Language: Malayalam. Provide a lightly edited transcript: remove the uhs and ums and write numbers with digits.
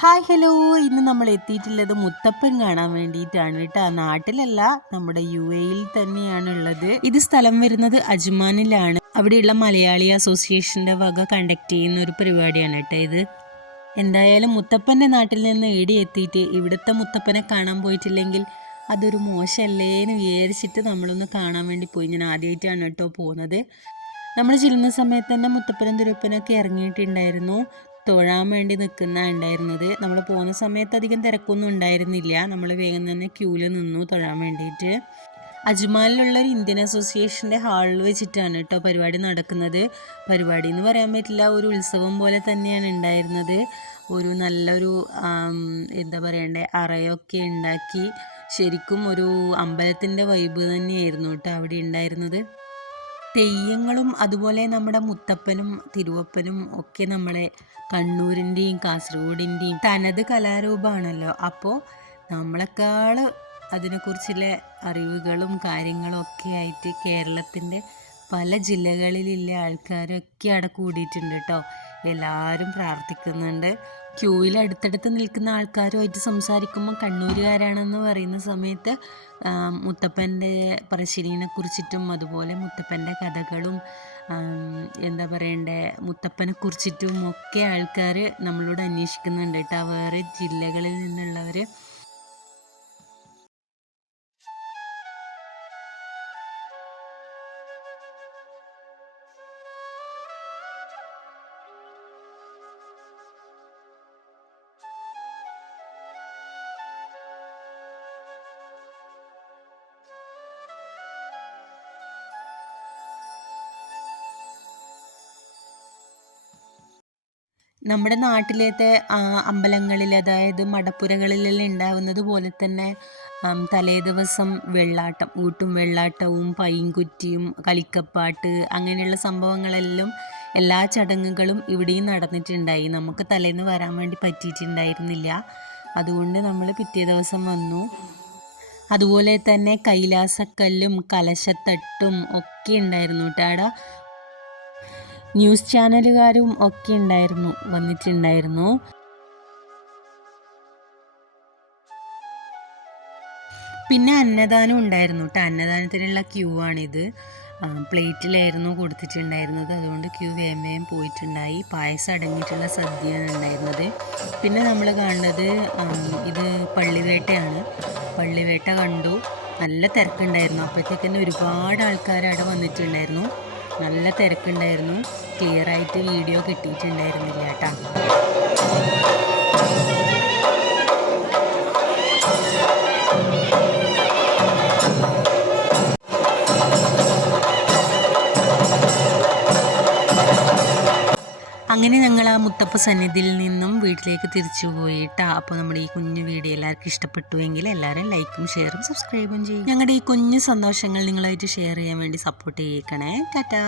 ഹായ് ഹലോ, ഇന്ന് നമ്മൾ എത്തിയിട്ടുള്ളത് മുത്തപ്പൻ കാണാൻ വേണ്ടിയിട്ടാണ് കേട്ടോ. നാട്ടിലല്ല, നമ്മുടെ UAE തന്നെയാണ് ഉള്ളത്. ഇത് സ്ഥലം വരുന്നത് അജ്മാനിലാണ്. അവിടെയുള്ള മലയാളി അസോസിയേഷന്റെ വക കണ്ടക്ട് ചെയ്യുന്ന ഒരു പരിപാടിയാണ് കേട്ടോ ഇത്. എന്തായാലും മുത്തപ്പൻ്റെ നാട്ടിൽ നിന്ന് ഈടി എത്തിയിട്ട് ഇവിടുത്തെ മുത്തപ്പനെ കാണാൻ പോയിട്ടില്ലെങ്കിൽ അതൊരു മോശമല്ലേ എന്ന് വിചാരിച്ചിട്ട് നമ്മളൊന്ന് കാണാൻ വേണ്ടി പോയി. ഞാൻ ആദ്യമായിട്ടാണ് കേട്ടോ പോകുന്നത്. നമ്മൾ ചെല്ലുന്ന സമയത്ത് തന്നെ മുത്തപ്പനും തിരുപ്പനൊക്കെ ഇറങ്ങിയിട്ടുണ്ടായിരുന്നു. തൊഴാൻ വേണ്ടി നിൽക്കുന്ന ഉണ്ടായിരുന്നത്. നമ്മൾ പോകുന്ന സമയത്ത് അധികം തിരക്കൊന്നും ഉണ്ടായിരുന്നില്ല. നമ്മൾ വേഗം തന്നെ ക്യൂവിൽ നിന്നു തൊഴാൻ വേണ്ടിയിട്ട്. അജ്മാനിലുള്ള ഒരു ഇന്ത്യൻ അസോസിയേഷൻ്റെ ഹാളിൽ വെച്ചിട്ടാണ് കേട്ടോ പരിപാടി നടക്കുന്നത്. പരിപാടി എന്ന് പറയാൻ പറ്റില്ല, ഒരു ഉത്സവം പോലെ തന്നെയാണ് ഉണ്ടായിരുന്നത്. ഒരു നല്ലൊരു എന്താ പറയണ്ടേ, അറയൊക്കെ ഉണ്ടാക്കി ശരിക്കും ഒരു അമ്പലത്തിൻ്റെ വൈബ് തന്നെയായിരുന്നു കേട്ടോ അവിടെ ഉണ്ടായിരുന്നത്. തെയ്യങ്ങളും അതുപോലെ നമ്മുടെ മുത്തപ്പനും തിരുവപ്പനും ഒക്കെ നമ്മളെ കണ്ണൂരിൻ്റെയും കാസർഗോഡിൻ്റെയും തനത് കലാരൂപമാണല്ലോ. അപ്പോൾ നമ്മളെക്കാൾ അതിനെക്കുറിച്ചുള്ള അറിവുകളും കാര്യങ്ങളും ഒക്കെ ആയിട്ട് കേരളത്തിൻ്റെ പല ജില്ലകളിലുള്ള ആൾക്കാരൊക്കെ അവിടെ കൂടിയിട്ടുണ്ട് കേട്ടോ. എല്ലാവരും പ്രാർത്ഥിക്കുന്നുണ്ട്. ക്യൂവിൽ അടുത്തടുത്ത് നിൽക്കുന്ന ആൾക്കാരുമായിട്ട് സംസാരിക്കുമ്പോൾ കണ്ണൂരുകാരാണെന്ന് പറയുന്ന സമയത്ത് മുത്തപ്പൻ്റെ പറശ്ശിനിനെ കുറിച്ചിട്ടും അതുപോലെ മുത്തപ്പൻ്റെ കഥകളും എന്താ പറയണ്ടേ, മുത്തപ്പനെ കുറിച്ചിട്ടും ഒക്കെ ആൾക്കാർ നമ്മളോട് അന്വേഷിക്കുന്നുണ്ട് കേട്ടോ, വേറെ ജില്ലകളിൽ നിന്നുള്ളവർ. നമ്മുടെ നാട്ടിലത്തെ അമ്പലങ്ങളിൽ, അതായത് മടപ്പുരകളിലെല്ലാം ഉണ്ടാവുന്നത് പോലെ തന്നെ തലേ ദിവസം വെള്ളാട്ടം, ഊട്ടും വെള്ളാട്ടവും പൈൻകുറ്റിയും കളിക്കപ്പാട്ട് അങ്ങനെയുള്ള സംഭവങ്ങളെല്ലാം എല്ലാ ചടങ്ങുകളും ഇവിടെയും നടന്നിട്ടുണ്ടായി. നമുക്ക് തലേന്ന് വരാൻ വേണ്ടി പറ്റിയിട്ടുണ്ടായിരുന്നില്ല. അതുകൊണ്ട് നമ്മൾ പിറ്റേ ദിവസം വന്നു. അതുപോലെ തന്നെ കൈലാസക്കല്ലും കലശത്തട്ടും ഒക്കെ ഉണ്ടായിരുന്നു കേട്ടോ. ന്യൂസ് ചാനലുകാരും ഒക്കെ ഉണ്ടായിരുന്നു, വന്നിട്ടുണ്ടായിരുന്നു. പിന്നെ അന്നദാനം ഉണ്ടായിരുന്നു കേട്ടോ. അന്നദാനത്തിനുള്ള ക്യൂ ആണിത്. പ്ലേറ്റിലായിരുന്നു കൊടുത്തിട്ടുണ്ടായിരുന്നത്, അതുകൊണ്ട് ക്യൂ വേഗം വേഗം പോയിട്ടുണ്ടായി. പായസം അടങ്ങിയിട്ടുള്ള സദ്യയാണ് ഉണ്ടായിരുന്നത്. പിന്നെ നമ്മൾ കാണുന്നത് ഇത് പള്ളിവേട്ടയാണ്. പള്ളിവേട്ട കണ്ടു. നല്ല തിരക്കുണ്ടായിരുന്നു. അപ്പോഴത്തേക്കന്നെ ഒരുപാട് ആൾക്കാർ അവിടെ വന്നിട്ടുണ്ടായിരുന്നു. നല്ല തിരക്കുണ്ടായിരുന്നു. ക്ലിയറായിട്ട് വീഡിയോ കിട്ടിയിട്ടുണ്ടായിരുന്നില്ല കേട്ടോ. അങ്ങനെ ഞങ്ങൾ ആ മുത്തപ്പ സന്നിധിയിൽ നിന്നും വീട്ടിലേക്ക് തിരിച്ചു പോയിട്ടാ. അപ്പോൾ നമ്മുടെ ഈ കുഞ്ഞു വീഡിയോ എല്ലാവർക്കും ഇഷ്ടപ്പെട്ടുവെങ്കിൽ എല്ലാവരും ലൈക്കും ഷെയറും സബ്സ്ക്രൈബും ചെയ്യും. ഞങ്ങളുടെ ഈ കുഞ്ഞു സന്തോഷങ്ങൾ നിങ്ങളായിട്ട് ഷെയർ ചെയ്യാൻ വേണ്ടി സപ്പോർട്ട് ചെയ്യിക്കണേ. ടാറ്റാ.